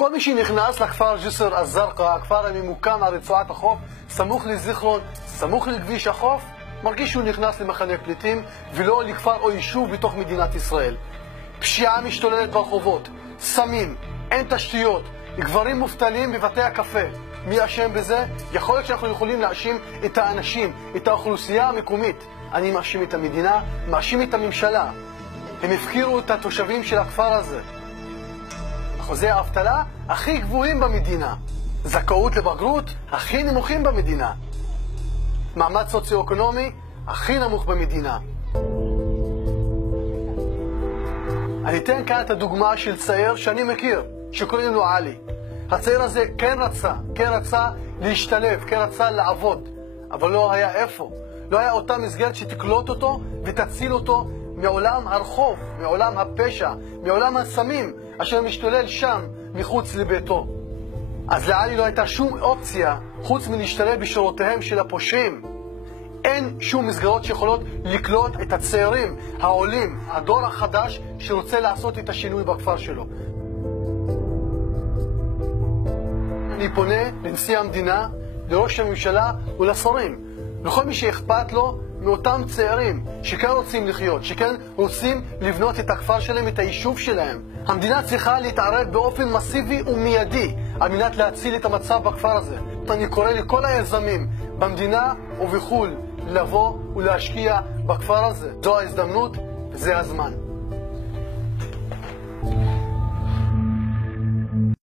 כל מי שנכנס לכפר ג'סר א-זרקא, הכפר הממוקם על רצועת החוף, סמוך לזיכרון, סמוך לכביש החוף, מרגיש שהוא נכנס למחנה פליטים ולא לכפר או יישוב בתוך מדינת ישראל. פשיעה משתוללת ברחובות, סמים, אין תשתיות, גברים מובטלים בבתי הקפה. מי אשם בזה? יכול להיות שאנחנו יכולים להאשים את האנשים, את האוכלוסייה המקומית. אני מאשים את המדינה, מאשים את הממשלה. הם הפקירו את התושבים של הכפר הזה. אחוזי האבטלה הכי גבוהים במדינה. זכאות לבגרות הכי נמוכים במדינה. מעמד סוציו-אקונומי הכי נמוך במדינה. אני אתן כאן את הדוגמה של צעיר שאני מכיר, שקוראים לו עלי. הצעיר הזה כן רצה להשתלב, כן רצה לעבוד, אבל לא היה איפה. לא היה אותה מסגרת שתקלוט אותו ותציל אותו מעולם הרחוב, מעולם הפשע, מעולם הסמים, אשר משתולל שם מחוץ לביתו. אז לעלי לא הייתה שום אופציה חוץ מלהשתלב בשורותיהם של הפושעים. אין שום מסגרות שיכולות לקלוט את הצעירים, העולים, הדור החדש שרוצה לעשות את השינוי בכפר שלו. אני פונה לנשיא המדינה, לראש הממשלה ולשרים, לכל מי שאכפת לו מאותם צעירים שכן רוצים לחיות, שכן רוצים לבנות את הכפר שלהם, את היישוב שלהם. המדינה צריכה להתערב באופן מסיבי ומיידי על מנת להציל את המצב בכפר הזה. אני קורא לכל היזמים במדינה ובחול לבוא ולהשקיע בכפר הזה. זו ההזדמנות וזה הזמן.